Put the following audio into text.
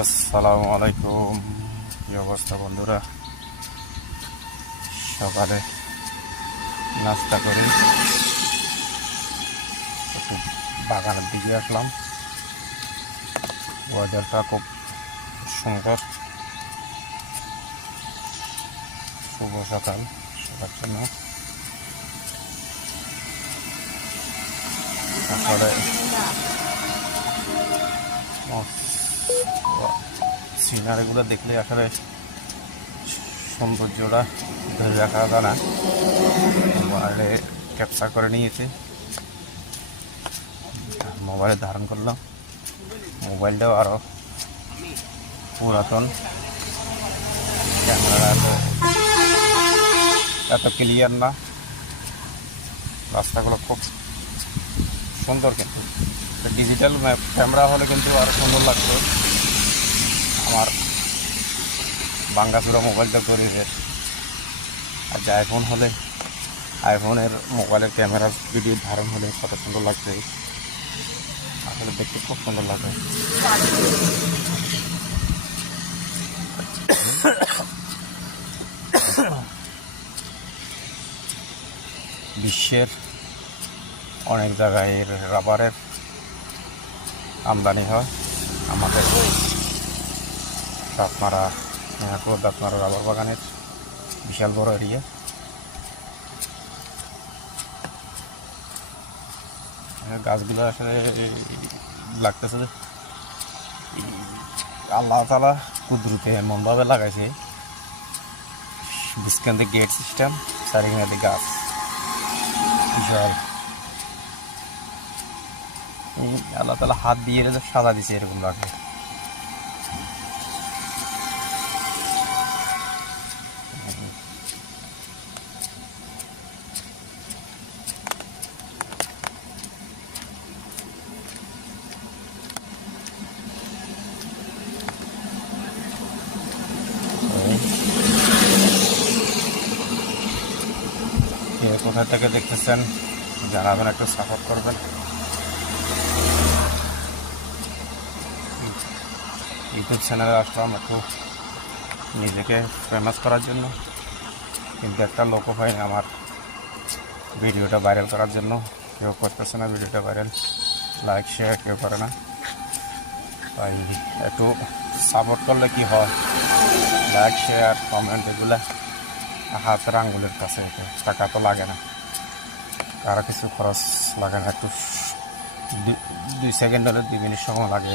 আসসালামু আলাইকুম। কি অবস্থা বন্ধুরা? সকালে নাস্তা করে একটু বাগানের দিকে আসলাম। ওয়েদারটা খুব সুন্দর। শুভ সকাল সবার জন্য। তারপরে সিনারিগুলো দেখলে আসলে সৌন্দর্যটা ধরে রাখা যায় না। মোবাইলে ক্যাপচার করে নিয়েছি, মোবাইলে ধারণ করলাম। মোবাইলটাও আরও পুরাতন, ক্যামেরা এত ক্লিয়ার না। রাস্তাগুলো খুব সুন্দর, কিন্তু ডিজিটাল ক্যামেরা হলে কিন্তু আরও সুন্দর লাগতো। আমার ভাঙ্গাচুরা মোবাইলটা তৈরিতে, আর যে আইফোন হলে আইফোনের মোবাইলের ক্যামেরা ভিডিও ধারণ হলে কত সুন্দর লাগছে। আসলে দেখতে খুব সুন্দর লাগে। বিশ্বের অনেক জায়গায় রাবারের আমদানি হয়। আমাদের দাঁতমারা রাবার বাগানের বিশাল বড় এরিয়া। গাছগুলো আসলে লাগতেছে যে আল্লাহ তাআলা কুদরতে এমনভাবে লাগাইছে, বিস্কান্তে গেট সিস্টেম, চারিখানে গাছ বিশাল। আল্লাহ তাআলা হাত দিয়ে সাদা দিছে, এরকম লাগে। কোথায় থেকে দেখতেছেন জানাবেন, একটু সাপোর্ট করবেন। ইউটিউব চ্যানেলে আসলাম একটু নিজেকে ফেমাস করার জন্য, কিন্তু একটা লোকও পাইনি আমার ভিডিওটা ভাইরাল করার জন্য। কেউ করতেছে না ভিডিওটা ভাইরাল, লাইক শেয়ার কেউ করে না। তাই একটু সাপোর্ট করলে কি হয়, লাইক শেয়ার কমেন্ট এগুলো হাতের আঙ্গুলের কাছে, টাকা তো লাগে না, কারো কিছু খরচ লাগে না। একটু 2 সেকেন্ড হলে 2 মিনিট সময় লাগে।